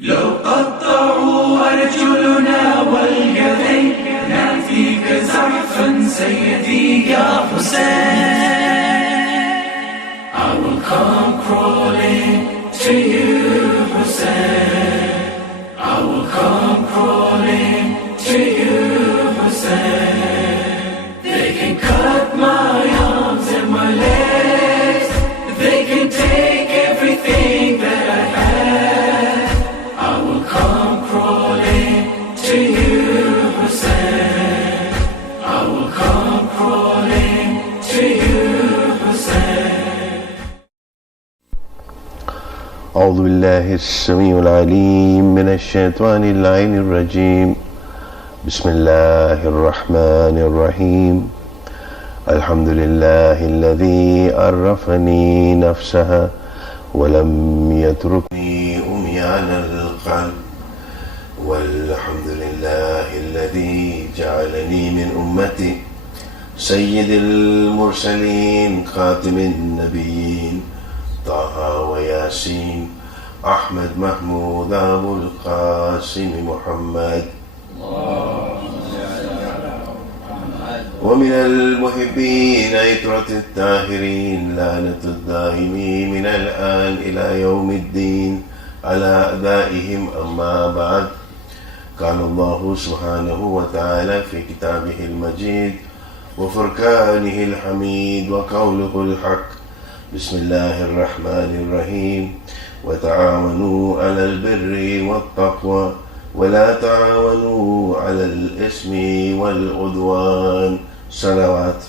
لو قطعوا أرجلنا واليدين فيك زحفا سيدي يا حسين. I will come crawling to you, Hussein. I will come crawling to you, Hussein. They can cut my arms and my legs, they can take everything that I have. I will come crawling to you, Hussein. I will come crawling to you, Hussein. أعوذ بالله السميع العليم من الشيطان اللعين الرجيم. بسم الله الرحمن الرحيم. الحمد لله الذي عرفني نفسها ولم يتركني أمي على القلب. والحمد لله الذي جعلني من أمتي سيد المرسلين خاتم النبيين طه وياسين أحمد محمود أبو القاسم محمد. ومن المحبين عترة الطاهرين لعنة الدائمين من الآن إلى يوم الدين على أعدائهم. أما بعد، قال الله سبحانه وتعالى في كتابه المجيد وفرقانه الحميد وقوله الحق: بسم الله الرحمن الرحيم. وتعاونوا على البر والتقوى ولا تعاونوا على الإثم والعدوان. صلوات.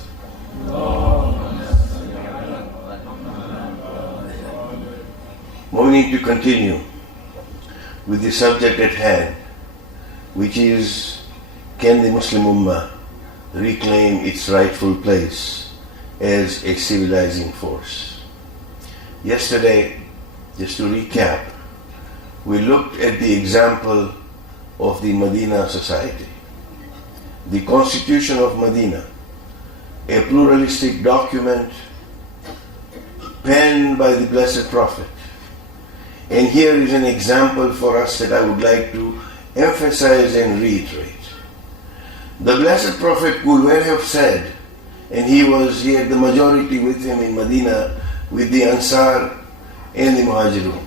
We need to continue with the subject at hand, which is, can the Muslim Ummah reclaim its rightful place as a civilizing force? Yesterday, just to recap, we looked at the example of the Medina society. The Constitution of Medina, a pluralistic document penned by the Blessed Prophet. And here is an example for us that I would like to emphasize and reiterate. The Blessed Prophet could well have said, and he had the majority with him in Medina, with the Ansar and the Muhajirun,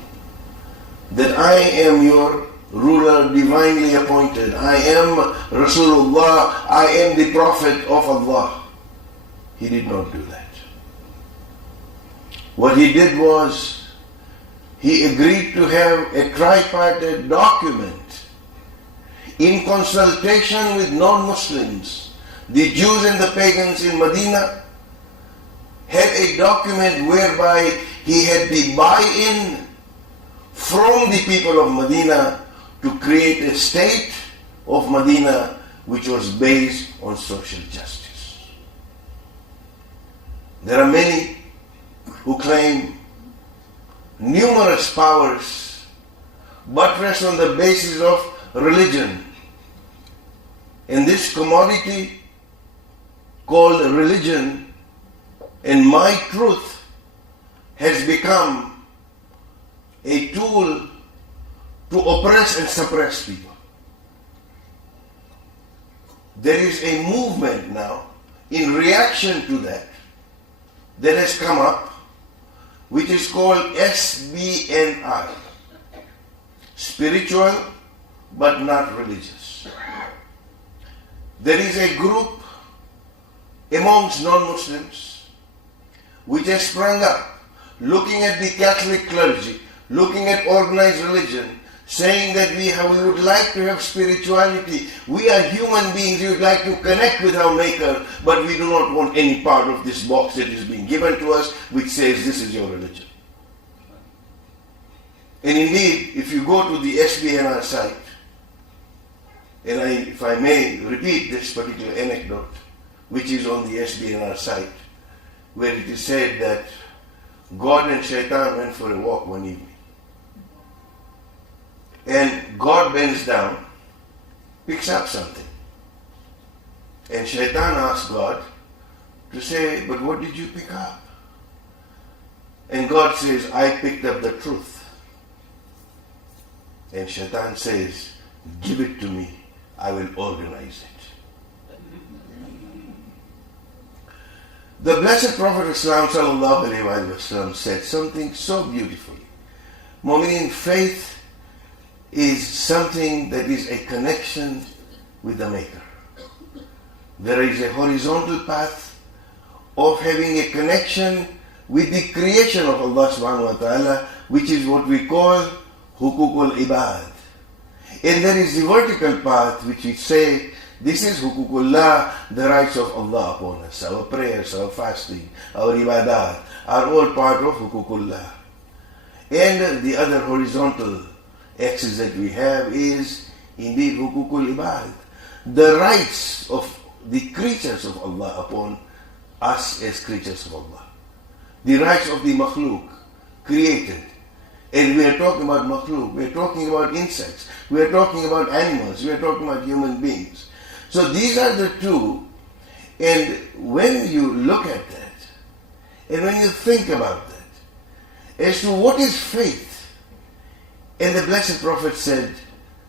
that I am your ruler divinely appointed. I am Rasulullah. I am the Prophet of Allah. He did not do that. What he did was, he agreed to have a tripartite document in consultation with non-Muslims. The Jews and the pagans in Medina had a document whereby he had the buy-in from the people of Medina to create a state of Medina which was based on social justice. There are many who claim numerous powers buttressed on the basis of religion. And this commodity called religion and my truth has become a tool to oppress and suppress people. There is a movement now in reaction to that has come up, which is called SBNI, spiritual but not religious. There is a group amongst non-Muslims which has sprung up, looking at the Catholic clergy, looking at organized religion, saying that we would like to have spirituality. We are human beings, we would like to connect with our Maker, but we do not want any part of this box that is being given to us, which says this is your religion. And indeed, if you go to the SBNR site, and if I may repeat this particular anecdote, which is on the SBNR site, where it is said that God and Shaitan went for a walk one evening. And God bends down, picks up something. And Shaitan asks God to say, but what did you pick up? And God says, I picked up the truth. And Shaitan says, give it to me, I will organize it. The Blessed Prophet Islam sallallahu alaihi wasallam said something so beautifully. Mu'mineen, faith is something that is a connection with the Maker. There is a horizontal path of having a connection with the creation of Allah subhanahu wa ta'ala, which is what we call hukukul ibad. And there is the vertical path which we say, this is hukukullah, the rights of Allah upon us. Our prayers, our fasting, our ibadat are all part of hukukullah. And the other horizontal axis that we have is indeed hukukul ibad, the rights of the creatures of Allah upon us as creatures of Allah. The rights of the makhluk, created. And we are talking about makhluk, we are talking about insects, we are talking about animals, we are talking about human beings. So these are the two, and when you look at that, and when you think about that, as to what is faith, and the Blessed Prophet said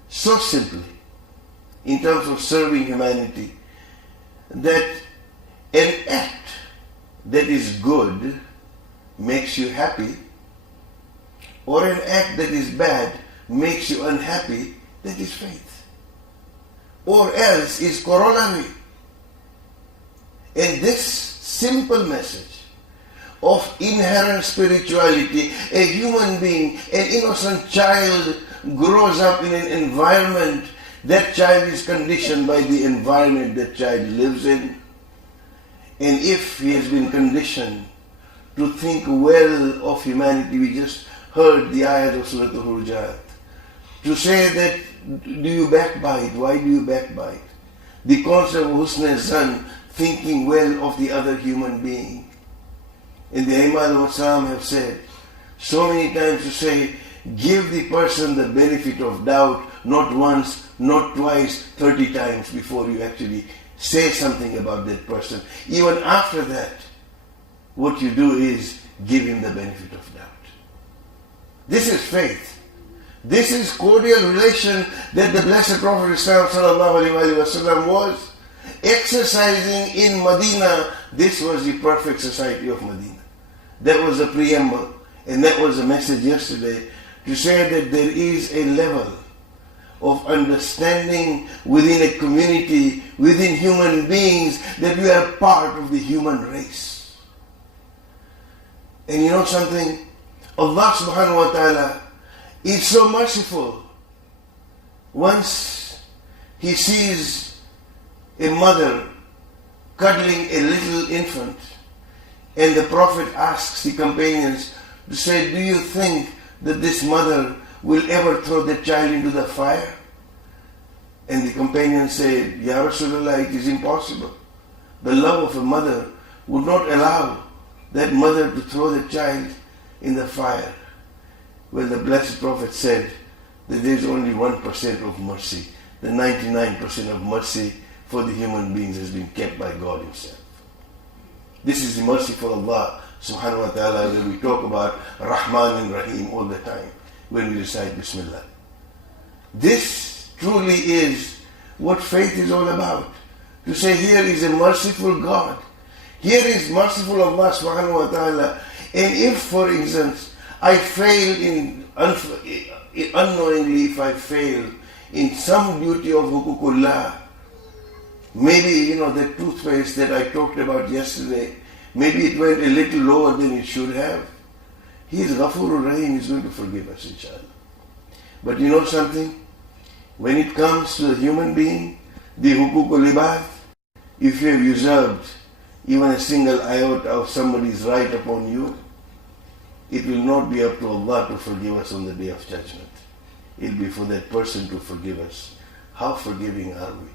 so simply, in terms of serving humanity, that an act that is good makes you happy, or an act that is bad makes you unhappy, that is faith. Or else is corollary. And this simple message of inherent spirituality, a human being, an innocent child grows up in an environment, that child is conditioned by the environment that child lives in. And if he has been conditioned to think well of humanity, we just heard the ayat of Surah Al-Hujurat, to say that, do you backbite? Why do you backbite? The concept of husn zan, thinking well of the other human being. And the Imam al-Islam have said so many times to say, give the person the benefit of doubt, not once, not twice, 30 times before you actually say something about that person. Even after that, what you do is give him the benefit of doubt. This is faith. This is cordial relation that the Blessed Prophet Islam sallallahu alaihi wasallam was exercising in Medina. This was the perfect society of Medina. That was the preamble, and that was the message yesterday, to say that there is a level of understanding within a community, within human beings, that we are part of the human race. And you know something? Allah subhanahu wa ta'ala is so merciful. Once he sees a mother cuddling a little infant, and the Prophet asks the companions to say, do you think that this mother will ever throw the child into the fire? And the companions said, Ya Rasulullah, it is impossible. The love of a mother would not allow that mother to throw the child in the fire. Well, the Blessed Prophet said that there is only 1% of mercy. The 99% of mercy for the human beings has been kept by God Himself. This is the merciful Allah subhanahu wa ta'ala that we talk about Rahman and Rahim all the time when we recite Bismillah. This truly is what faith is all about. To say, here is a merciful God. Here is merciful Allah subhanahu wa ta'ala. And if, for instance, I fail unknowingly, if I fail in some duty of hukukullah, maybe, the toothpaste that I talked about yesterday, maybe it went a little lower than it should have. He is Ghafurur Rahim, He's going to forgive us, inshallah. But you know something? When it comes to the human being, the hukukul ibad, if you have usurped even a single iota of somebody's right upon you, it will not be up to Allah to forgive us on the Day of Judgment. It will be for that person to forgive us. How forgiving are we?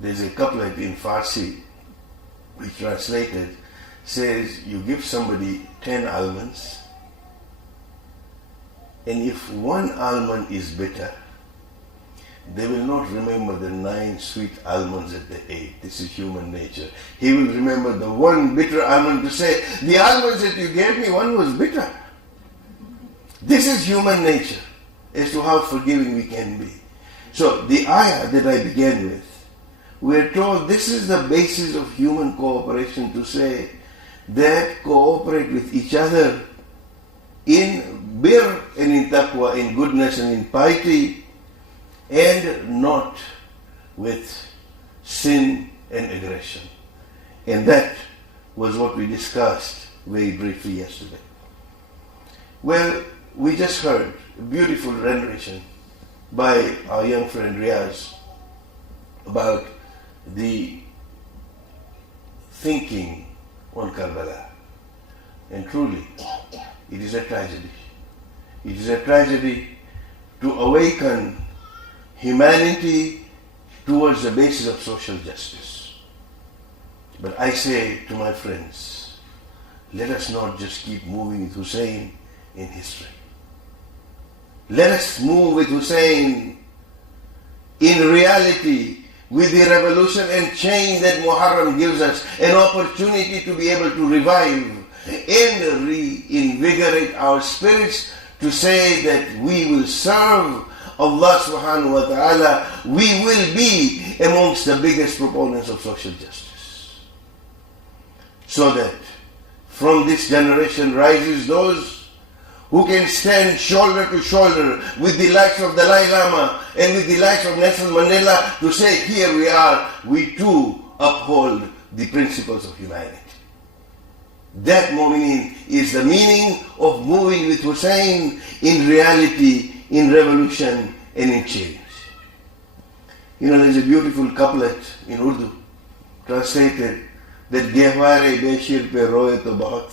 There's a couplet in Farsi, which translated says, you give somebody 10 almonds, and if one almond is bitter, they will not remember the 9 sweet almonds that they ate. This is human nature. He will remember the one bitter almond to say, the almonds that you gave me, one was bitter. This is human nature. as to how forgiving we can be. So the ayah that I began with, we're told this is the basis of human cooperation, to say that cooperate with each other in bir and in taqwa, in goodness and in piety, and not with sin and aggression. And that was what we discussed very briefly yesterday. Well, we just heard a beautiful rendition by our young friend Riaz about the thinking on Karbala. And truly, it is a tragedy. It is a tragedy to awaken humanity towards the basis of social justice. But I say to my friends, let us not just keep moving with Hussein in history. Let us move with Hussein in reality, with the revolution and change that Moharram gives us, an opportunity to be able to revive and reinvigorate our spirits, to say that we will serve Allah subhanahu wa ta'ala. We will be amongst the biggest proponents of social justice. So that from this generation rises those who can stand shoulder to shoulder with the likes of Dalai Lama and with the likes of Nelson Mandela, to say, here we are, we too uphold the principles of humanity. That, mu'mineen, is the meaning of moving with Hussein in reality, in revolution and in change. You know, there's a beautiful couplet in Urdu translated that Gehware Beshir pe roye to bahut,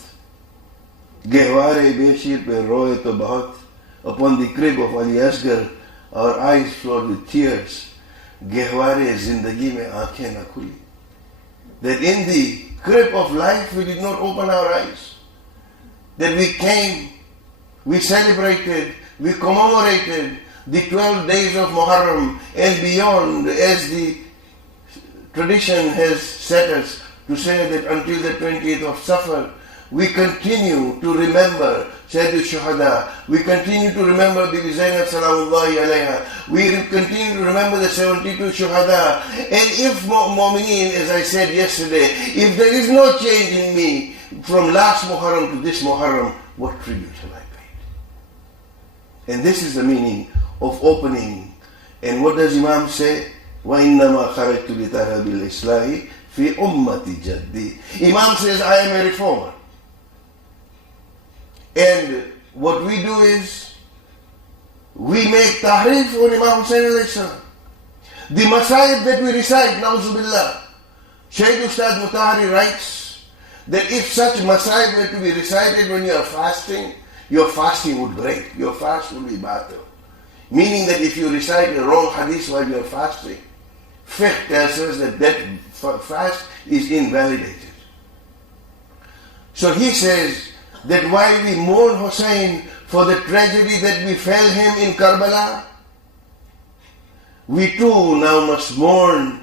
Gehware Beshir pe roye to bahut. Upon the crib of Ali Asghar, our eyes flowed with tears. Gehware zindagi mein aankhein na khuli. That in the crib of life we did not open our eyes. That we came, we celebrated, we commemorated the 12 days of Moharram and beyond, as the tradition has set us to say that until the 20th of Safar, we continue to remember Sayyid al-Shuhada. We continue to remember Bibi Zainab Salamullahi alayha. We continue to remember the 72 Shuhada. And if, mu'mineen, as I said yesterday, if there is no change in me from last Muharram to this Muharram, what tribute have I paid? And this is the meaning of opening. And what does Imam say? وَإِنَّمَا خَرَجْتُ لِتَرَى بِالْإِصْلَاحِ فِي أُمَّةِ جَدِّي. Imam says, I am a reformer. And what we do is, we make tahrif on Imam Hussain alayhi salam. The masaib that we recite, na'uzubillah, Shaykh Ustad Mutahari writes that if such masaib were to be recited when you are fasting, your fasting would break, your fast would be batil. Meaning that if you recite a wrong hadith while you are fasting, fiqh tells us that that fast is invalidated. So he says that while we mourn Hussein for the tragedy that befell him in Karbala, we too now must mourn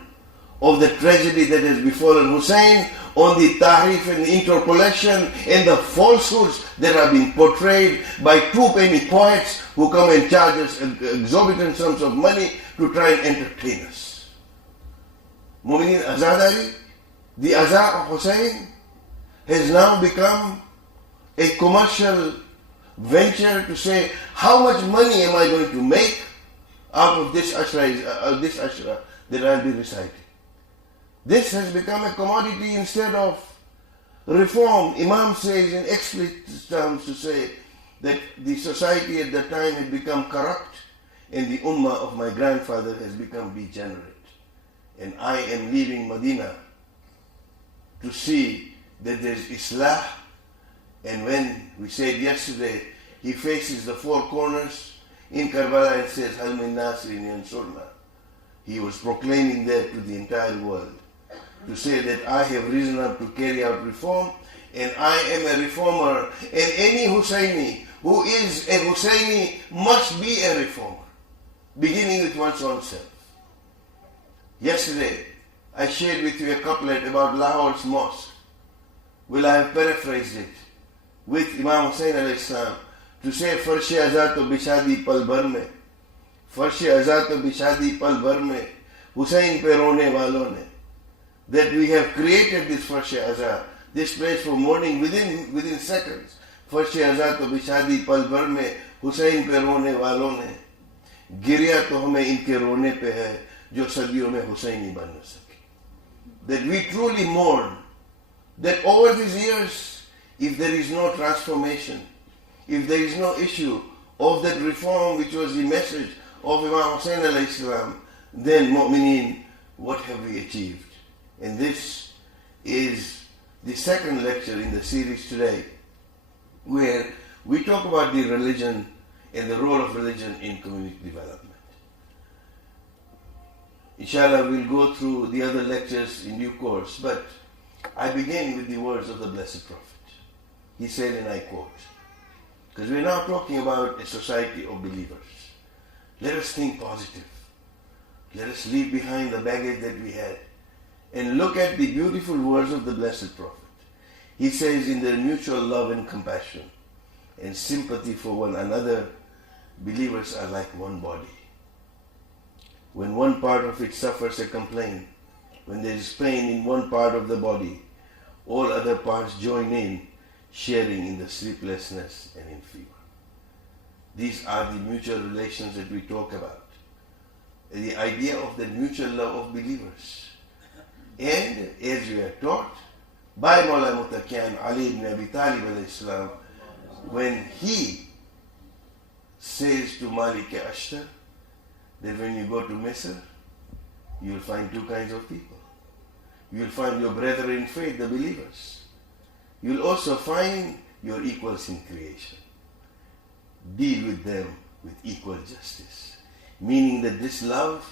of the tragedy that has befallen Hussein on the tahrif and the interpolation and the falsehoods that are being portrayed by two penny poets who come and charge us exorbitant sums of money to try and entertain us. Mu'mineen Azadari, the Azar of Hussein, has now become a commercial venture to say, how much money am I going to make out of this ashra that I'll be reciting? This has become a commodity instead of reform. Imam says in explicit terms to say that the society at that time had become corrupt and the ummah of my grandfather has become degenerate. And I am leaving Medina to see that there is Islah. And when we said yesterday, he faces the four corners in Karbala and says, Hal min Nasirin yansurna. He was proclaiming there to the entire world to say that I have risen up to carry out reform, and I am a reformer, and any Husseini who is a Husseini must be a reformer, beginning with one's own self. Yesterday, I shared with you a couplet about Lahore's mosque. Well, I have paraphrased it with Imam Hussain alayhi salam to say फर्श अज़ा तो बिछा दी पल भर में, फर्श अज़ा तो बिछा दी पल भर में, हुसैन पे रोने वालों ने. That we have created this फर्श अज़ा, this place for mourning within seconds. फर्श अज़ा तो बिछा दी पल भर में, हुसैन पे रोने वालों ने. गिरिया तो हमें इनके रोने पे है जो सदियों में हुसैन ही बन न सके. That we truly mourn that over these years, if there is no transformation, if there is no issue of that reform which was the message of Imam Hussain alayhi salam, then mu'mineen, what have we achieved? And this is the second lecture in the series today, where we talk about the religion and the role of religion in community development. Inshallah, we'll go through the other lectures in due course, but I begin with the words of the Blessed Prophet. He said, and I quote, because we're now talking about a society of believers. Let us think positive. Let us leave behind the baggage that we had and look at the beautiful words of the Blessed Prophet. He says, in their mutual love and compassion and sympathy for one another, believers are like one body. When one part of it suffers a complaint, when there is pain in one part of the body, all other parts join in, sharing in the sleeplessness and in fever. These are the mutual relations that we talk about. The idea of the mutual love of believers. And as we are taught by Mawla Mutakiyan Ali ibn Abi Talib alayhi salam, when he says to Malik Ashtar that when you go to Misr, you will find two kinds of people. You will find your brethren in faith, the believers. You will also find your equals in creation. Deal with them with equal justice. Meaning that this love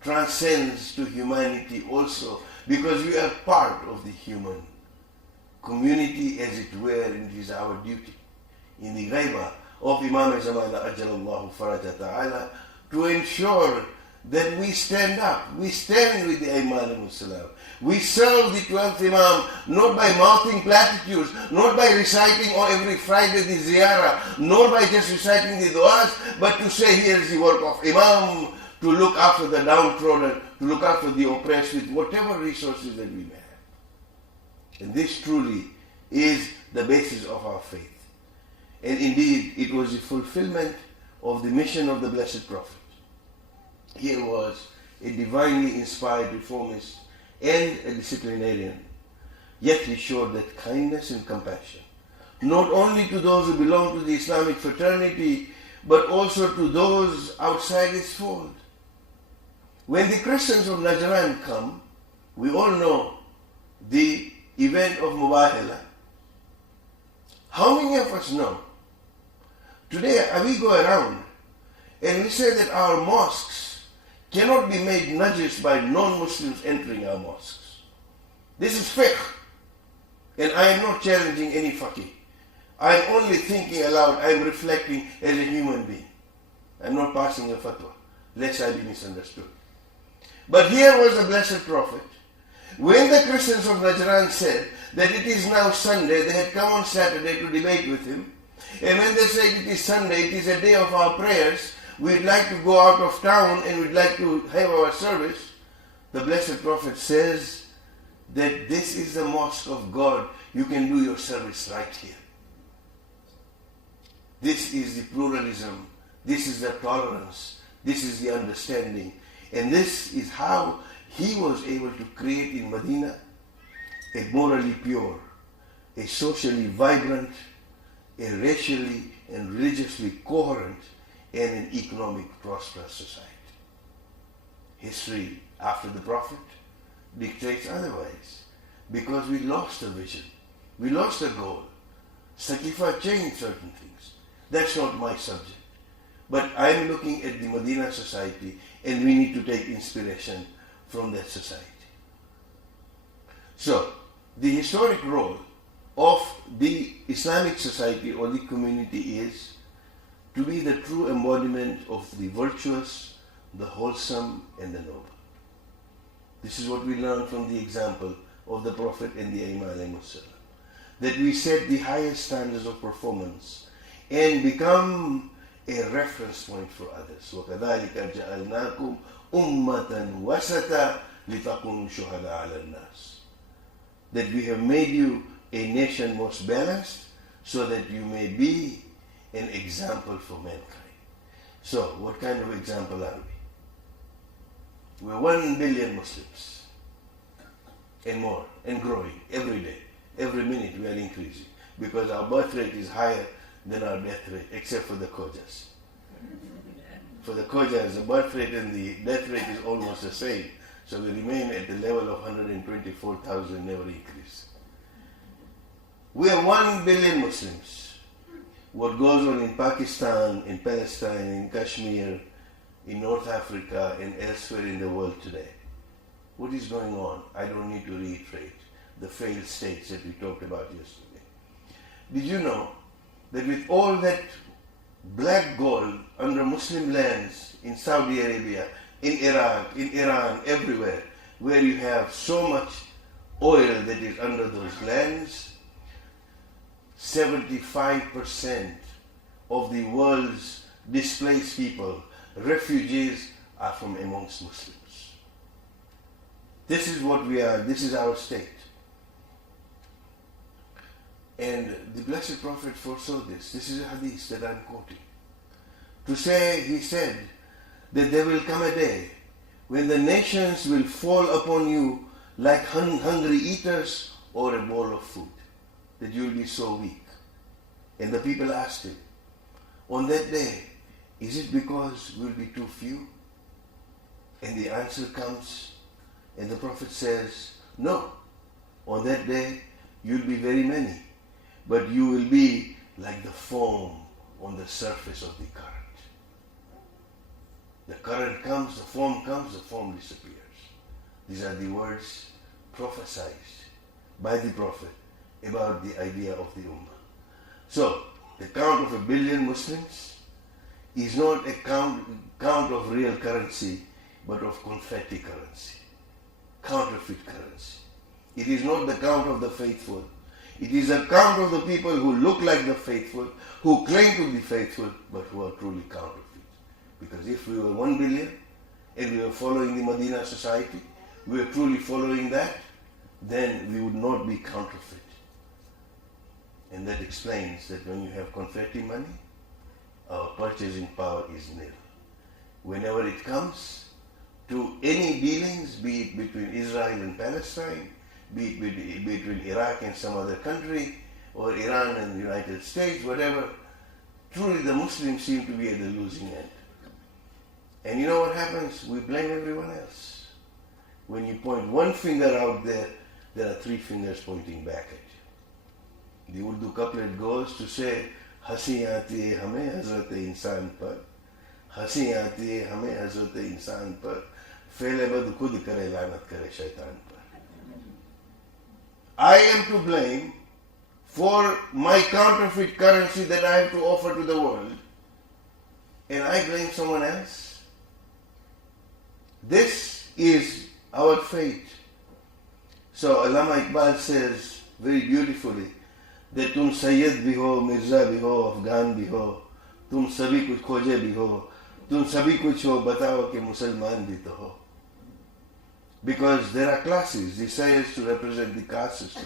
transcends to humanity also, because we are part of the human community, as it were, and it is our duty in the ghaibah of Imam Zamana Ajjalallahu Faraja Ta'ala to ensure that we stand up. We stand with the Aimam Salam. We serve the 12th Imam not by mouthing platitudes, not by reciting on every Friday the ziyarah, nor by just reciting the du'as, but to say here is the work of Imam, to look after the downtrodden, to look after the oppressed with whatever resources that we may have. And this truly is the basis of our faith. And indeed, it was the fulfillment of the mission of the Blessed Prophet. Here was a divinely inspired reformist and a disciplinarian, yet he showed that kindness and compassion, not only to those who belong to the Islamic fraternity, but also to those outside its fold. When the Christians of Najran come, we all know the event of Mubahala. How many of us know? Today we go around and we say that our mosques cannot be made najis by non-Muslims entering our mosques. This is fiqh. And I am not challenging any faqih. I am only thinking aloud. I am reflecting as a human being. I am not passing a fatwa, lest I be misunderstood. But here was the Blessed Prophet. When the Christians of Najran said that it is now Sunday, they had come on Saturday to debate with him. And when they said it is Sunday, it is a day of our prayers, we'd like to go out of town and we'd like to have our service, the Blessed Prophet says that this is the mosque of God. You can do your service right here. This is the pluralism. This is the tolerance. This is the understanding. And this is how he was able to create in Medina a morally pure, a socially vibrant, a racially and religiously coherent, and an economic prosperous society. History after the Prophet dictates otherwise, because we lost a vision, we lost a goal. Saqifa changed certain things. That's not my subject. But I'm looking at the Medina society, and we need to take inspiration from that society. So, the historic role of the Islamic society or the community is to be the true embodiment of the virtuous, the wholesome, and the noble. This is what we learn from the example of the Prophet and the Aimam alayhi salam, that we set the highest standards of performance and become a reference point for others. وَكَذَلِكَ جَعَلْنَاكُمْ أُمَّةً وَسَطًا لِتَكُونُوا شُهَدَاءَ عَلَى النَّاسِ. That we have made you a nation most balanced, so that you may be an example for mankind. So, what kind of example are we? We're 1 billion Muslims and more, and growing every day. Every minute we are increasing, because our birth rate is higher than our death rate, except for the Khojas. For the Khojas, the birth rate and the death rate is almost the same. So we remain at the level of 124,000, never increase. We are 1 billion Muslims. What goes on in Pakistan, in Palestine, in Kashmir, in North Africa, and elsewhere in the world today. What is going on? I don't need to reiterate the failed states that we talked about yesterday. Did you know that with all that black gold under Muslim lands in Saudi Arabia, in Iraq, in Iran, everywhere, where you have so much oil that is under those lands, 75% of the world's displaced people, refugees, are from amongst Muslims. This is what we are, this is our state. And the Blessed Prophet foresaw this. This is a hadith that I'm quoting. To say, he said, that there will come a day when the nations will fall upon you like hungry eaters or a bowl of food, that you will be so weak. And the people asked him, on that day, is it because we will be too few? And the answer comes, and the Prophet says, no, on that day you will be very many, but you will be like the foam on the surface of the current. The current comes, the foam disappears. These are the words prophesied by the Prophet about the idea of the Ummah. So, the count of 1 billion Muslims is not a count of real currency, but of confetti currency, counterfeit currency. It is not the count of the faithful. It is a count of the people who look like the faithful, who claim to be faithful, but who are truly counterfeit. Because if we were 1 billion and we were following the Medina society, we were truly following that, then we would not be counterfeit. And that explains that when you have confetti money, our purchasing power is nil. Whenever it comes to any dealings, be it between Israel and Palestine, be it between Iraq and some other country, or Iran and the United States, whatever, truly the Muslims seem to be at the losing end. And you know what happens? We blame everyone else. When you point one finger out there, there are 3 fingers pointing back at you. The Urdu couplet goes to say, हंसी आती है हमें हजरत इंसान पर, हंसी आती है हमें हजरत इंसान पर, फेले बद खुद करे लानत करे शैतान पर. I am to blame for my counterfeit currency that I have to offer to the world, and I blame someone else. This is our fate. So Allama Iqbal says very beautifully that तुम सैयद भी हो, मिर्जा भी हो, अफगान भी हो, तुम सभी कुछ खोजे भी हो, तुम सभी कुछ हो, बताओ कि मुसलमान भी तो हो. Because there are classes, the Sayyids to represent the caste system,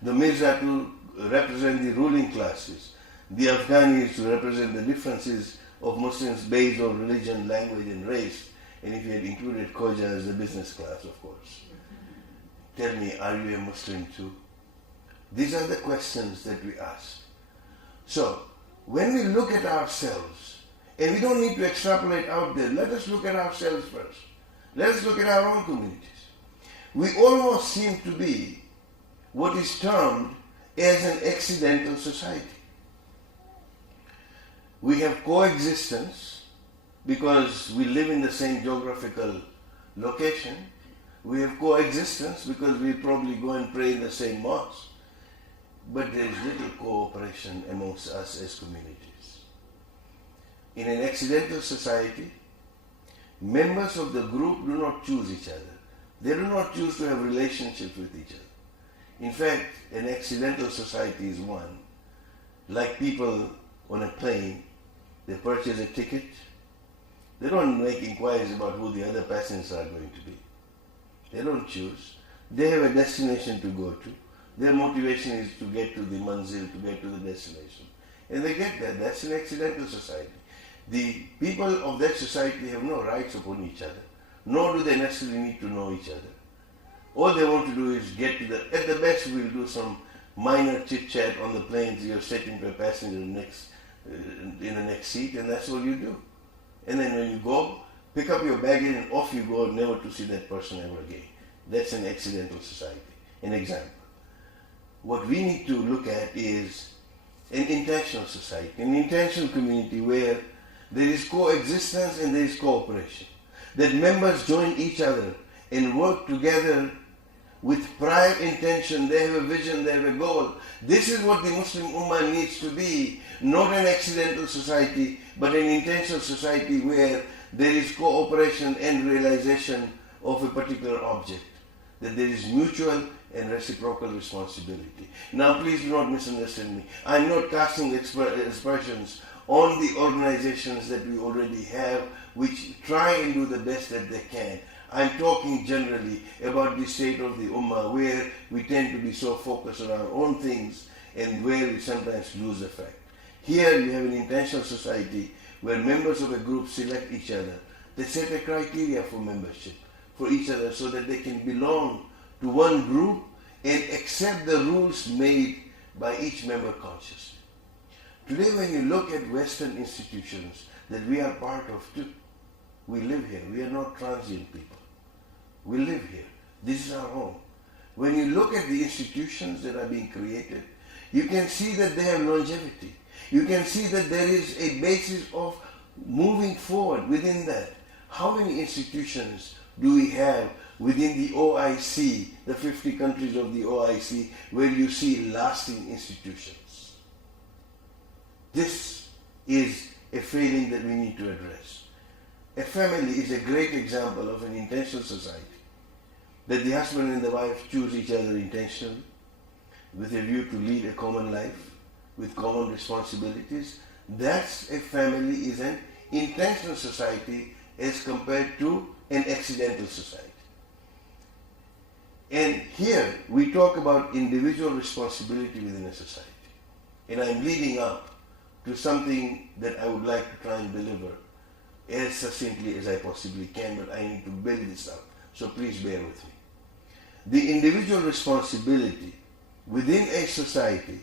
the Mirza to represent the ruling classes, the Afghanis to represent the differences of Muslims based on religion, language and race, and if you had included Khoja as the business class, of course. Tell me, are you a Muslim too? These are the questions that we ask. So, when we look at ourselves, and we don't need to extrapolate out there, let us look at ourselves first. Let us look at our own communities. We almost seem to be what is termed as an accidental society. We have coexistence because we live in the same geographical location. We have coexistence because we probably go and pray in the same mosque. But there is little cooperation amongst us as communities. In an accidental society, members of the group do not choose each other. They do not choose to have relationships with each other. In fact, an accidental society is one, like people on a plane, they purchase a ticket. They don't make inquiries about who the other passengers are going to be. They don't choose. They have a destination to go to. Their motivation is to get to the manzil, to get to the destination. And they get there. That's an accidental society. The people of that society have no rights upon each other, nor do they necessarily need to know each other. All they want to do is get to at the best we'll do some minor chit-chat on the planes. You're sitting to a passenger in the next seat, and that's all you do. And then when you go, pick up your baggage and off you go, never to see that person ever again. That's an accidental society. An example. What we need to look at is an intentional society, an intentional community where there is coexistence and there is cooperation. That members join each other and work together with prior intention. They have a vision, they have a goal. This is what the Muslim Ummah needs to be, not an accidental society, but an intentional society where there is cooperation and realization of a particular object. That there is mutual and reciprocal responsibility. Now please do not misunderstand me. I am not casting aspersions on the organizations that we already have, which try and do the best that they can. I'm talking generally about the state of the Ummah, where we tend to be so focused on our own things and where we sometimes lose the fact. Here you have an intentional society where members of a group select each other. They set a criteria for membership for each other so that they can belong to one group and accept the rules made by each member consciously. Today when you look at Western institutions that we are part of too, we live here. We are not transient people. We live here. This is our home. When you look at the institutions that are being created, you can see that they have longevity. You can see that there is a basis of moving forward within that. How many institutions do we have within the OIC, the 50 countries of the OIC, where you see lasting institutions? This is a failing that we need to address. A family is a great example of an intentional society, that the husband and the wife choose each other intentionally with a view to lead a common life with common responsibilities. That's a family is an intentional society as compared to an accidental society. And here we talk about individual responsibility within a society. And I'm leading up to something that I would like to try and deliver as succinctly as I possibly can, but I need to build this up. So please bear with me. The individual responsibility within a society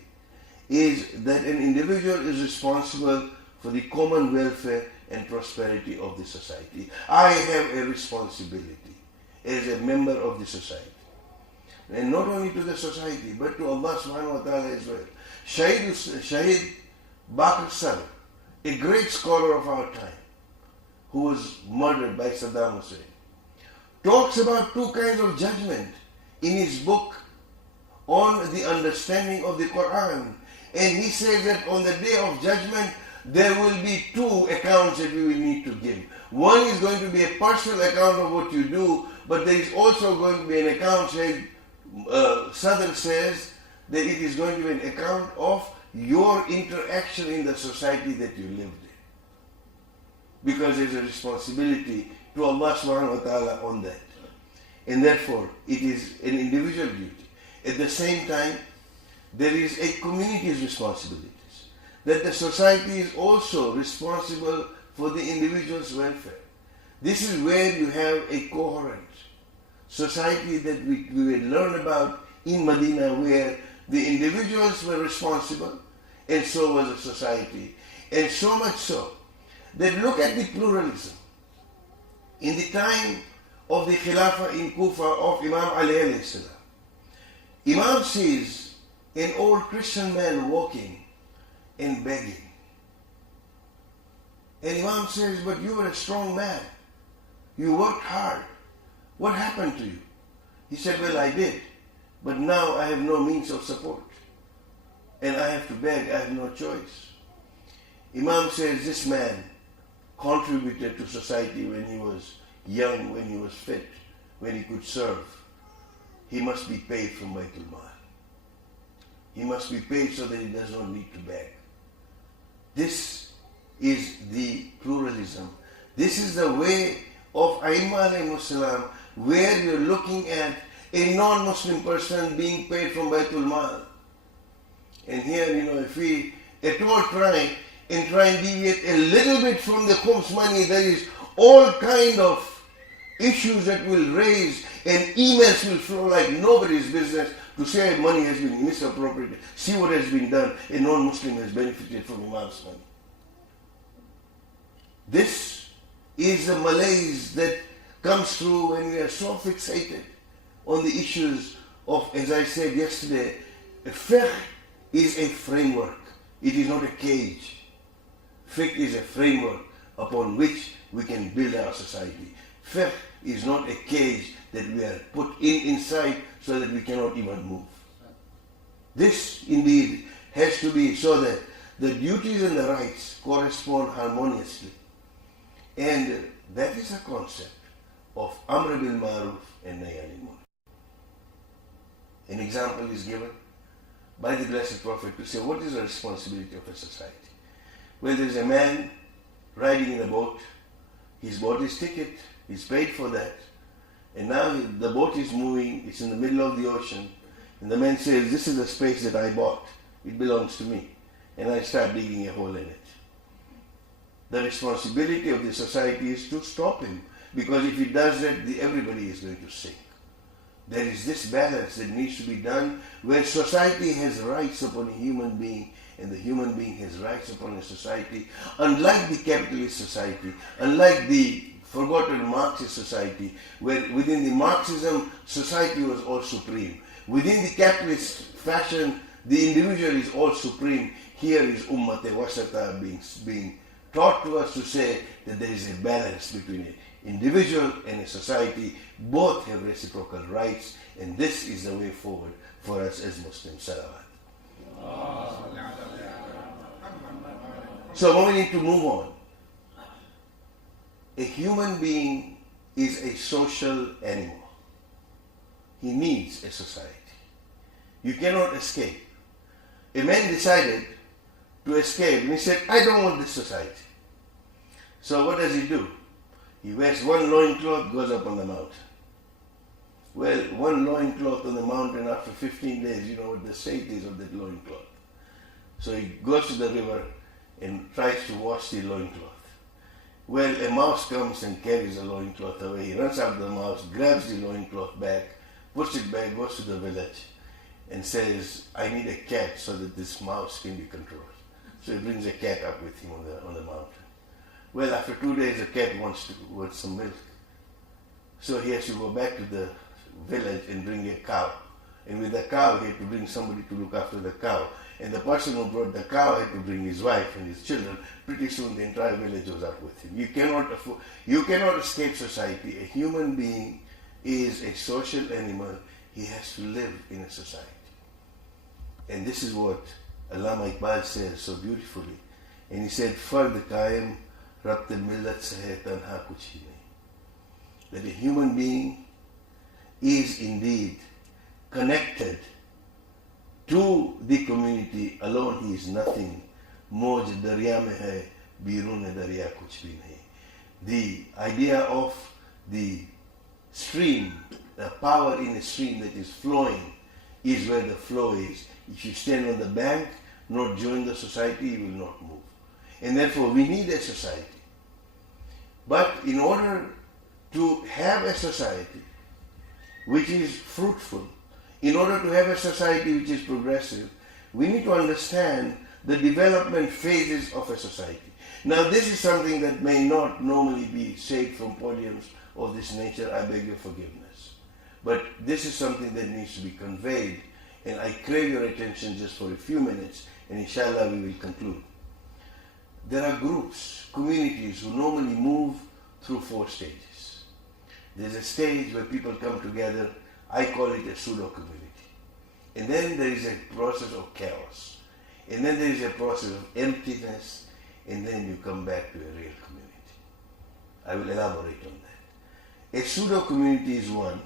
is that an individual is responsible for the common welfare and prosperity of the society. I have a responsibility as a member of the society. And not only to the society, but to Allah subhanahu wa ta'ala as well. Shahid Bakr Sadr, a great scholar of our time, who was murdered by Saddam Hussein, talks about two kinds of judgment in his book on the understanding of the Quran. And he says that on the day of judgment, there will be two accounts that we will need to give. One is going to be a personal account of what you do, but there is also going to be an account, Sadr says, that it is going to be an account of your interaction in the society that you lived in. Because there is a responsibility to Allah subhanahu wa ta'ala on that. And therefore, it is an individual duty. At the same time, there is a community's responsibilities. That the society is also responsible for the individual's welfare. This is where you have a coherent society that we will learn about in Medina, where the individuals were responsible and so was the society. And so much so that look at the pluralism. In the time of the Khilafah in Kufa of Imam Ali alayhi salam, Imam sees an old Christian man walking and begging. And Imam says, but you were a strong man. You worked hard. What happened to you? He said, well, I did. But now I have no means of support. And I have to beg. I have no choice. Imam says, this man contributed to society when he was young, when he was fit, when he could serve. He must be paid from Baitul Mal. He must be paid so that he does not need to beg. This is the pluralism. This is the way of Aimma alayhimussalam, where you're looking at a non-Muslim person being paid from Baitul Mal. And here, if we at all try and deviate a little bit from the Khums money, there is all kind of issues that will raise and emails will flow like nobody's business to say money has been misappropriated. See what has been done. A non-Muslim has benefited from Imam's money. This is the malaise that comes through when we are so fixated on the issues of, as I said yesterday, fiqh is a framework. It is not a cage. Fiqh is a framework upon which we can build our society. Fiqh is not a cage that we are put inside so that we cannot even move. This indeed has to be so that the duties and the rights correspond harmoniously. And that is a concept of Amr bil Ma'ruf and Nahy anil Munkar. An example is given by the Blessed Prophet to say what is the responsibility of a society. Well, there is a man riding in a boat. He's bought his ticket. He's paid for that. And now the boat is moving. It's in the middle of the ocean. And the man says, this is the space that I bought. It belongs to me. And I start digging a hole in it. The responsibility of the society is to stop him. Because if he does that, everybody is going to sink. There is this balance that needs to be done where society has rights upon a human being and the human being has rights upon a society. Unlike the capitalist society, unlike the forgotten Marxist society, where within the Marxism, society was all supreme. Within the capitalist fashion, the individual is all supreme. Here is Ummate Wasata being taught to us to say that there is a balance between an individual and a society. Both have reciprocal rights, and this is the way forward for us as Muslims. Salawat. So we need to move on. A human being is a social animal. He needs a society. You cannot escape. A man decided to escape and he said, I don't want this society. So what does he do? He wears one loincloth, goes up on the mountain. Well, one loincloth on the mountain after 15 days, you know what the state is of that loincloth. So he goes to the river and tries to wash the loincloth. Well, a mouse comes and carries the loincloth away. He runs after the mouse, grabs the loincloth back, puts it back, goes to the village and says, I need a cat so that this mouse can be controlled. So he brings a cat up with him on the mountain. Well, after 2 days, the cat wants some milk. So he has to go back to the village and bring a cow. And with the cow, he had to bring somebody to look after the cow. And the person who brought the cow had to bring his wife and his children. Pretty soon, the entire village was up with him. You cannot escape society. A human being is a social animal. He has to live in a society. And this is what Allama Iqbal says so beautifully. And he said, Fard Qaim Rabt al-Millat se hai tanha kuch hi nahi. That a human being is indeed connected to the community. Alone he is nothing. Moj darya mein hai, birun darya kuch bhi nahi. The idea of the stream, the power in a stream that is flowing, is where the flow is. If you stand on the bank, not join the society, you will not move. And therefore we need a society. But in order to have a society which is fruitful, in order to have a society which is progressive, we need to understand the development phases of a society. Now this is something that may not normally be said from podiums of this nature. I beg your forgiveness. But this is something that needs to be conveyed, and I crave your attention just for a few minutes, and inshallah we will conclude. There are groups, communities who normally move through 4 stages. There's a stage where people come together. I call it a pseudo-community. And then there is a process of chaos. And then there is a process of emptiness. And then you come back to a real community. I will elaborate on that. A pseudo-community is one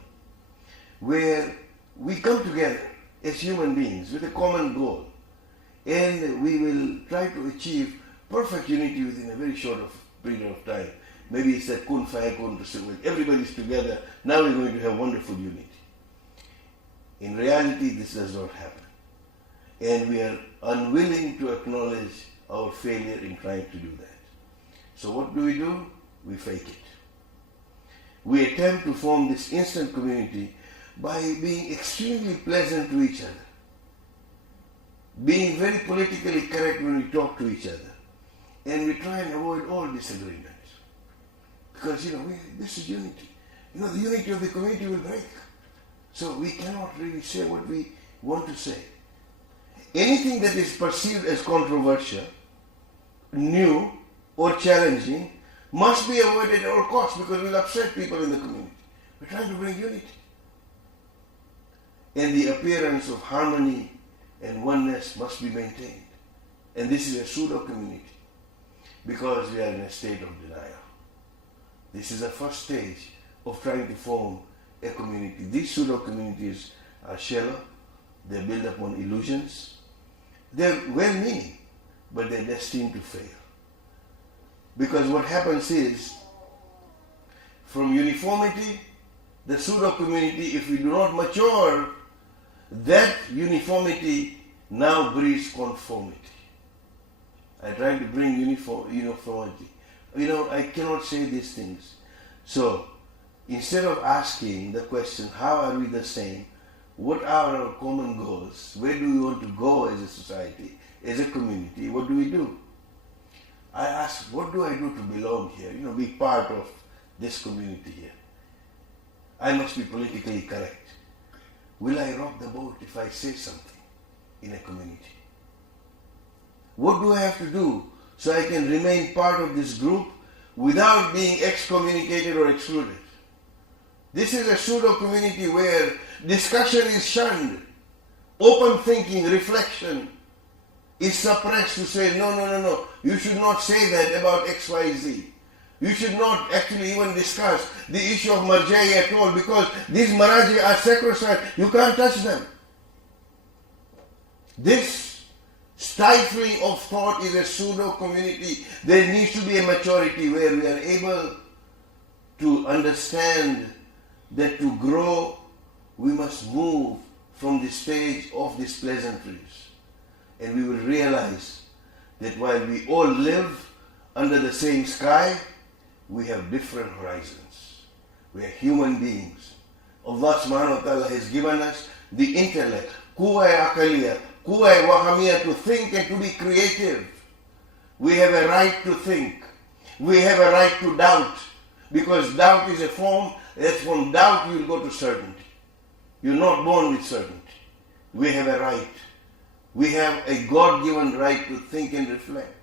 where we come together as human beings with a common goal. And we will try to achieve perfect unity within a very short period of time. Maybe it's that kun fayakun to say, well, everybody's together, now we're going to have wonderful unity. In reality, this does not happen. And we are unwilling to acknowledge our failure in trying to do that. So what do? We fake it. We attempt to form this instant community by being extremely pleasant to each other, being very politically correct when we talk to each other, and we try and avoid all disagreements. Because, this is unity. The unity of the community will break. So we cannot really say what we want to say. Anything that is perceived as controversial, new, or challenging must be avoided at all costs because it will upset people in the community. We're trying to bring unity. And the appearance of harmony and oneness must be maintained. And this is a pseudo-community because we are in a state of denial. This is the first stage of trying to form a community. These pseudo-communities are shallow, they build upon illusions, they're well-meaning, but they're destined to fail. Because what happens is, from uniformity, the pseudo-community, if we do not mature, that uniformity now breeds conformity. I try to bring uniformity. I cannot say these things. So, instead of asking the question, how are we the same? What are our common goals? Where do we want to go as a society, as a community? What do? I ask, what do I do to belong here? Be part of this community here. I must be politically correct. Will I rock the boat if I say something in a community? What do I have to do so I can remain part of this group without being excommunicated or excluded? This is a pseudo-community where discussion is shunned. Open thinking, reflection is suppressed to say, no, you should not say that about XYZ. You should not actually even discuss the issue of marjai at all because these maraji are sacrosanct. You can't touch them. This stifling of thought is a pseudo-community. There needs to be a maturity where we are able to understand that to grow, we must move from the stage of these pleasantries. And we will realize that while we all live under the same sky, we have different horizons. We are human beings. Allah subhanahu wa ta'ala has given us the intellect, quwwah aqaliyah, quwwah wahamiyah, to think and to be creative. We have a right to think. We have a right to doubt. Because doubt is a form that from doubt you will go to certainty. You're not born with certainty. We have a right. We have a God-given right to think and reflect.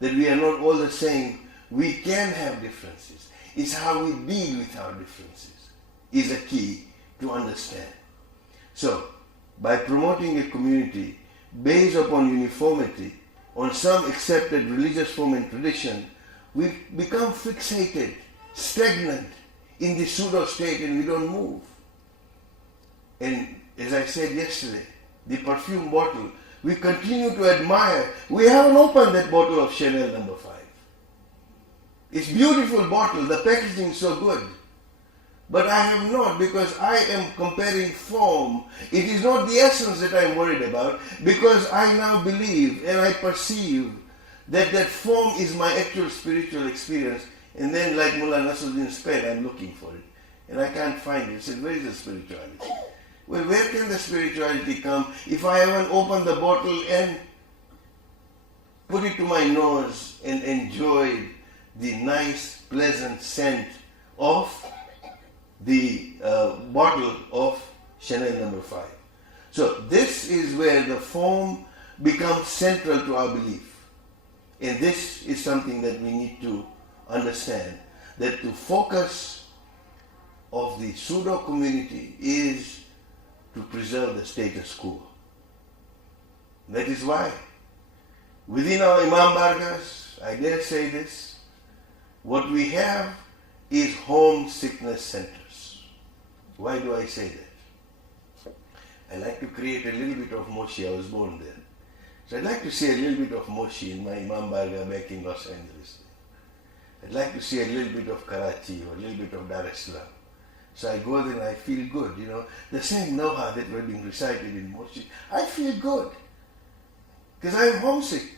That we are not all the same. We can have differences. It's how we deal with our differences is a key to understand. So, by promoting a community based upon uniformity, on some accepted religious form and tradition, we become fixated, stagnant in the pseudo-state and we don't move. And as I said yesterday, the perfume bottle, we continue to admire. We haven't opened that bottle of Chanel No. 5. It's a beautiful bottle, the packaging is so good. But I have not, because I am comparing form. It is not the essence that I am worried about, because I now believe and I perceive that that form is my actual spiritual experience. And then like Mullah Nasruddin said, I'm looking for it. And I can't find it. I said, where is the spirituality? Well, where can the spirituality come if I haven't opened the bottle and put it to my nose and enjoyed the nice, pleasant scent of the bottle of Chanel No. 5. So this is where the form becomes central to our belief. And this is something that we need to understand, that the focus of the pseudo community is to preserve the status quo. That is why within our Imam Bargas, I dare say this, what we have is home sickness centers. Why do I say that? I like to create a little bit of Moshi. I was born there. So I'd like to see a little bit of Moshi in my Imam Barga back in Los Angeles. I'd like to see a little bit of Karachi or a little bit of Dar es Salaam. So I go there and I feel good, The same Noha that were being recited in Moshi, I feel good. Because I'm homesick.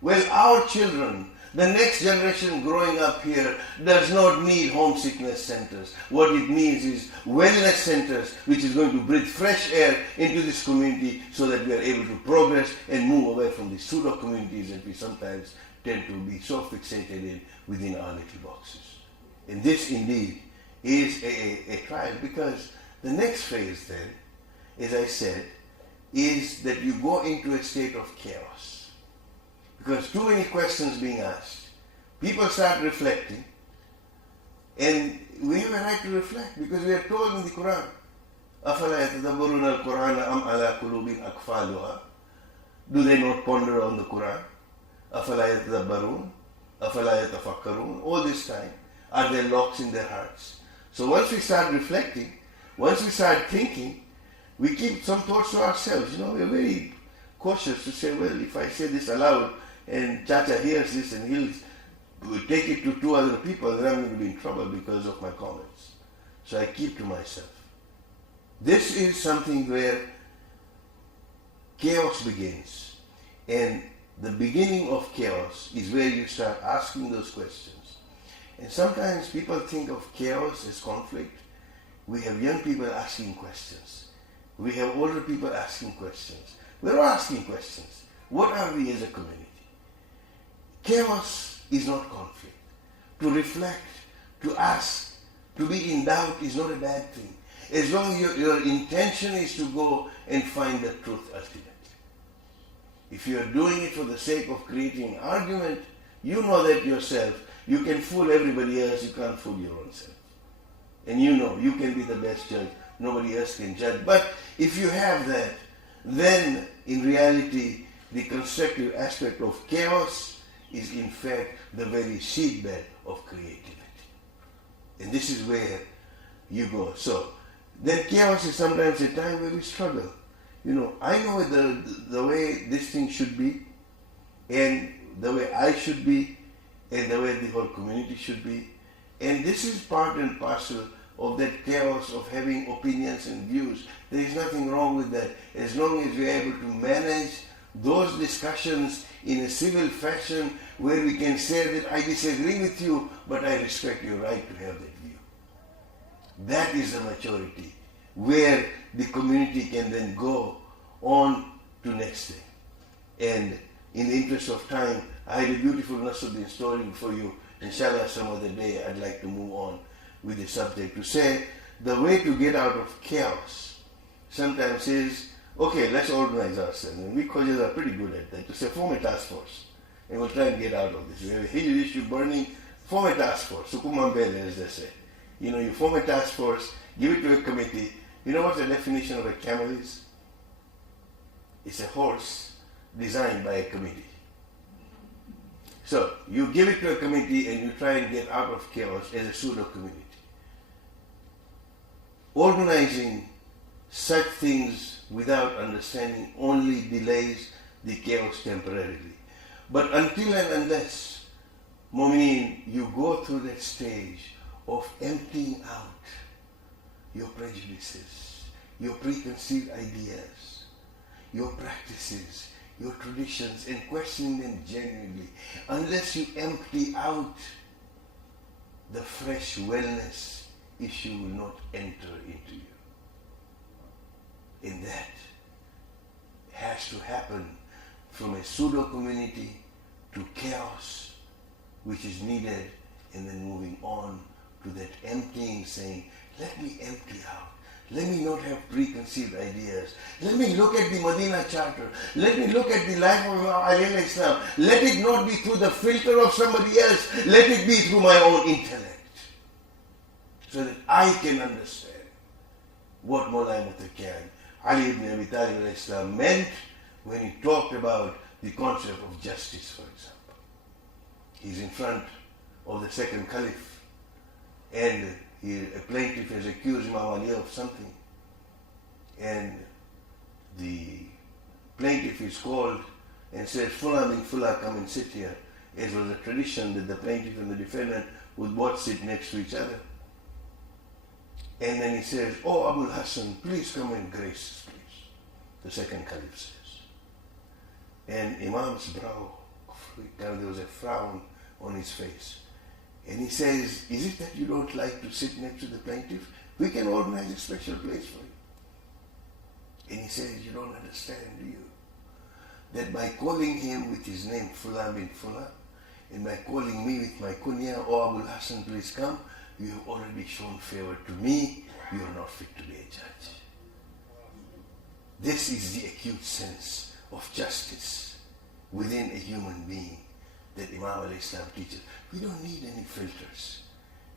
Well, our children, the next generation growing up here, does not need homesickness centers. What it needs is wellness centers, which is going to breathe fresh air into this community so that we are able to progress and move away from the pseudo communities that we sometimes tend to be so fixated in within our little boxes. And this indeed is a trial, because the next phase then, as I said, is that you go into a state of chaos. Because too many questions being asked. People start reflecting, and we have a right to reflect because we are told in the Quran, أَفَلَا يَتَدَبَّرُونَ الْقُرْآنَ أَمْ عَلَى قُلُوبٍ أَقْفَالُهَا. Do they not ponder on the Quran? أَفَلَا يَتَدَبَّرُونَ أَفَلَا يَتَفَكَّرُونَ. All this time, are there locks in their hearts? So once we start reflecting, once we start thinking, we keep some thoughts to ourselves. We're very cautious to say, well, if I say this aloud and Chacha hears this and he'll take it to 2 other people, then I'm going to be in trouble because of my comments. So I keep to myself. This is something where chaos begins. And the beginning of chaos is where you start asking those questions. And sometimes people think of chaos as conflict. We have young people asking questions. We have older people asking questions. We're all asking questions. What are we as a community? Chaos is not conflict. To reflect, to ask, to be in doubt is not a bad thing. As long as your intention is to go and find the truth ultimately. If you are doing it for the sake of creating an argument, you know that yourself. You can fool everybody else, you can't fool your own self. And you can be the best judge. Nobody else can judge. But if you have that, then in reality, the constructive aspect of chaos is in fact the very seedbed of creativity. And this is where you go. So, then chaos is sometimes a time where we struggle. I know the way this thing should be, and the way I should be, and the way the whole community should be. And this is part and parcel of that chaos of having opinions and views. There is nothing wrong with that, as long as we are able to manage those discussions in a civil fashion where we can say that I disagree with you, but I respect your right to have that view. That is the maturity, where the community can then go on to next thing. And in the interest of time, I had a beautiful Nasruddin story for you. Inshallah, some other day I'd like to move on with the subject to say the way to get out of chaos sometimes is, okay, let's organize ourselves. And we Khojas are pretty good at that. To say, form a task force and we'll try and get out of this. We have a huge issue burning, form a task force. Sukumambele, as they say. You form a task force, give it to a committee. You know what the definition of a camel is? It's a horse designed by a committee. So, you give it to a committee and you try and get out of chaos as a pseudo-community. Organizing such things without understanding only delays the chaos temporarily. But until and unless, Mu'mineen, you go through that stage of emptying out your prejudices, your preconceived ideas, your practices, your traditions, and questioning them genuinely, unless you empty out, the fresh wellness issue will not enter into you. And that has to happen from a pseudo-community to chaos, which is needed, and then moving on to that emptying, saying, let me empty out. Let me not have preconceived ideas. Let me look at the Medina Charter. Let me look at the life of Ali Islam. Let it not be through the filter of somebody else. Let it be through my own intellect. So that I can understand what Mawlana Mutakiyan, Ali ibn Abi Talib Islam meant when he talked about the concept of justice, for example. He's in front of the second caliph, and a plaintiff has accused Imam Ali of something, and the plaintiff is called and says, Fulan bin Fulan, come and sit here, it was a tradition that the plaintiff and the defendant would both sit next to each other. And then he says, oh, Abul Hassan, please come and grace us, please. The second caliph says. And Imam's brow, there was a frown on his face. And he says, is it that you don't like to sit next to the plaintiff? We can organize a special place for you. And he says, you don't understand, do you? That by calling him with his name, Fulan bin Fulan, and by calling me with my kunya, oh Abul Hassan, please come, you have already shown favor to me, you are not fit to be a judge. This is the acute sense of justice within a human being that Imam al-Islam teaches. We don't need any filters.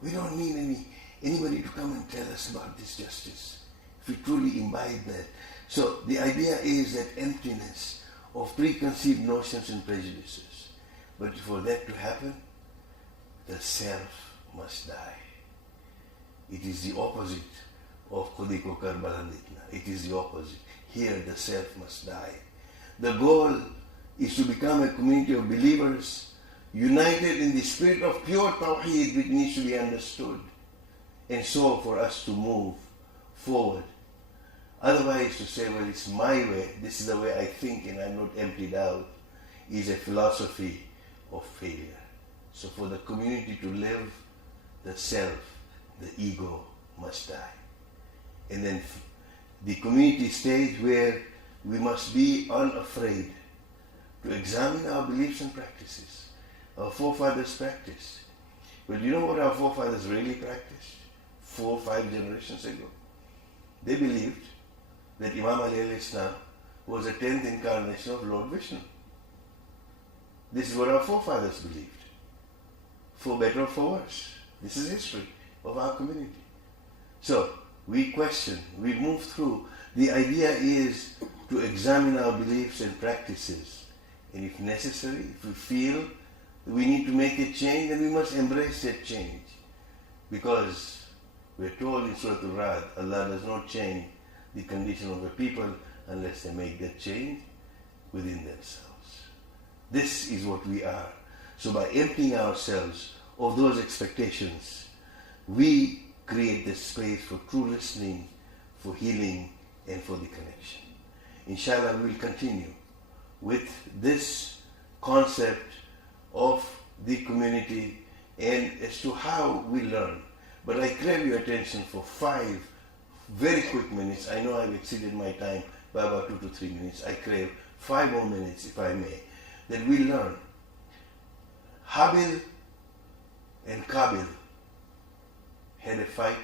We don't need anybody to come and tell us about this justice. If we truly imbibe that. So the idea is that emptiness of preconceived notions and prejudices. But for that to happen, the self must die. It is the opposite of Khudi ko Karbala Ditna. It is the opposite. Here the self must die. The goal is to become a community of believers united in the spirit of pure Tawheed, which needs to be understood. And so for us to move forward. Otherwise to say, well, it's my way, this is the way I think and I'm not emptied out, is a philosophy of failure. So for the community to live, the self, the ego must die. And then the community stage where we must be unafraid to examine our beliefs and practices. Our forefathers practiced. Well, you know what our forefathers really practiced 4 or 5 generations ago? They believed that Imam Ali al-Islam was the 10th incarnation of Lord Vishnu. This is what our forefathers believed. For better or for worse. This is history of our community. So, we question, we move through. The idea is to examine our beliefs and practices. And if necessary, if we feel we need to make a change, then we must embrace that change. Because we're told in Surah Al-Ra'd, Allah does not change the condition of the people unless they make that change within themselves. This is what we are. So by emptying ourselves of those expectations, we create the space for true listening, for healing, and for the connection. Inshallah, we will continue with this concept of the community and as to how we learn. But I crave your attention for 5 very quick minutes. I know I've exceeded my time by about 2 to 3 minutes. I crave 5 more minutes, if I may, that we learn. Habil and Qabil had a fight.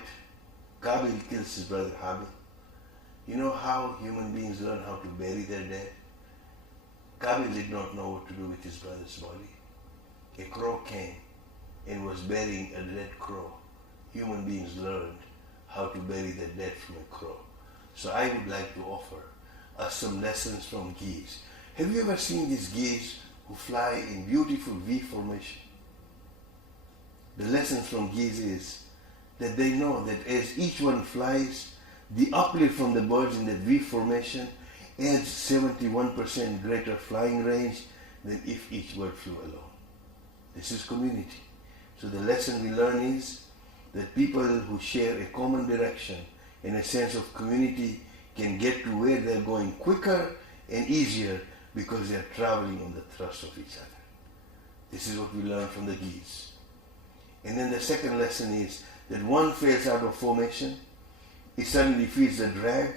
Qabil kills his brother Habil. You know how human beings learn how to bury their dead? Qabil did not know what to do with his brother's body. A crow came and was burying a dead crow. Human beings learned how to bury their dead from a crow. So I would like to offer us some lessons from geese. Have you ever seen these geese who fly in beautiful V formation? The lessons from geese is that they know that as each one flies, the uplift from the birds in that V formation adds 71% greater flying range than if each bird flew alone. This is community. So the lesson we learn is that people who share a common direction and a sense of community can get to where they're going quicker and easier because they're traveling on the thrust of each other. This is what we learn from the geese. And then the second lesson is that one fails out of formation, it suddenly feels the drag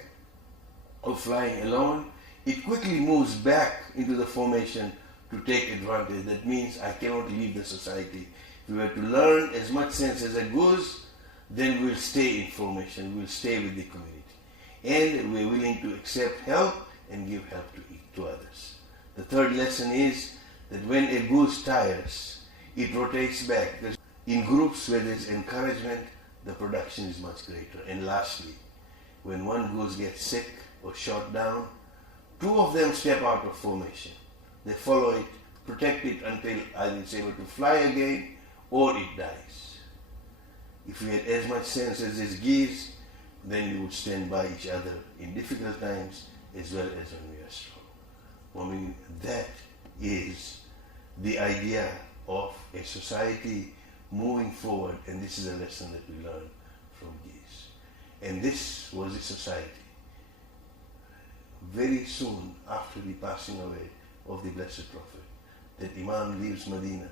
of flying alone, it quickly moves back into the formation to take advantage. That means I cannot leave the society. If we were to learn as much sense as a goose, then we'll stay in formation, we'll stay with the community. And we're willing to accept help and give help to others. The third lesson is that when a goose tires, it rotates back. In groups where there's encouragement, the production is much greater. And lastly, when one goose gets sick or shot down, 2 of them step out of formation. They follow it, protect it until either it's able to fly again or it dies. If we had as much sense as these geese, then we would stand by each other in difficult times as well as when we are strong. I mean, that is the idea of a society moving forward, and this is a lesson that we learn from these. And this was a society. Very soon after the passing away of the Blessed Prophet, that Imam leaves Medina,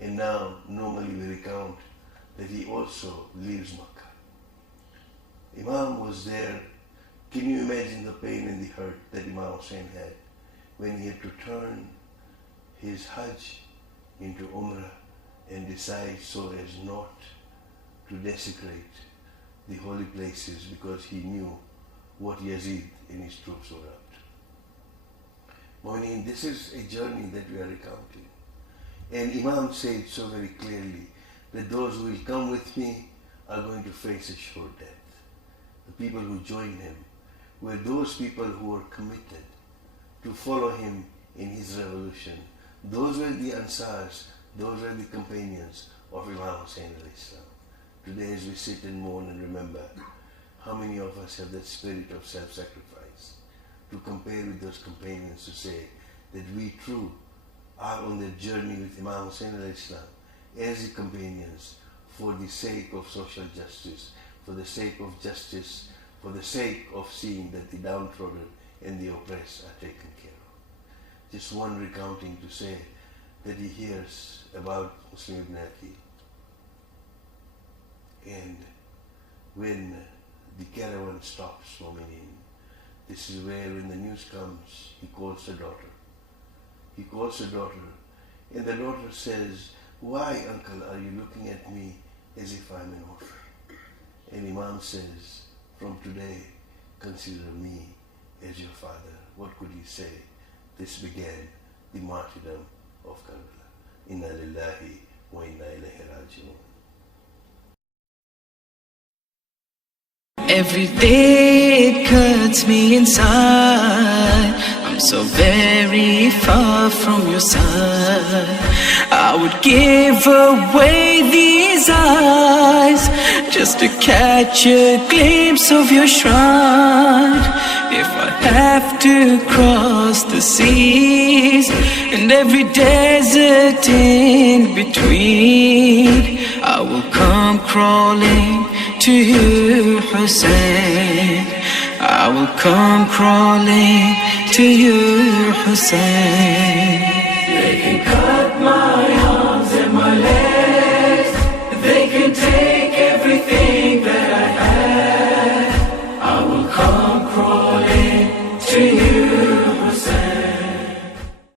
and now normally we recount that he also leaves Makkah. Imam was there. Can you imagine the pain and the hurt that Imam Hussain had when he had to turn his Hajj into Umrah and decide so as not to desecrate the holy places, because he knew what Yazid and his troops were up to. Moinin, this is a journey that we are recounting. And Imam said so very clearly that those who will come with me are going to face a sure death. The people who joined him were those people who were committed to follow him in his revolution. Those were the Ansars, those were the companions of Imam Hussain alayhi salam. Today as we sit and mourn and remember, how many of us have that spirit of self-sacrifice to compare with those companions, to say that we too are on the journey with Imam Hussain alayhi salam as the companions for the sake of social justice, for the sake of justice, for the sake of seeing that the downtrodden and the oppressed are taken care of. Just one recounting to say that he hears about Muslim ibn Aqil. And when the caravan stops, this is where when the news comes, he calls the daughter. He calls the daughter, and the daughter says, "Why, uncle, are you looking at me as if I'm an orphan?" And Imam says, "From today, consider me as your father." What could he say? This began the martyrdom of Karbala. Inna lillahi wa inna ilayhi raji'un. Every day it cuts me inside. I'm so very far from your side. I would give away these eyes just to catch a glimpse of your shrine. If I have to cross the seas and every desert in between, I will come crawling to you, Hussein. I will come crawling to you, Hussein.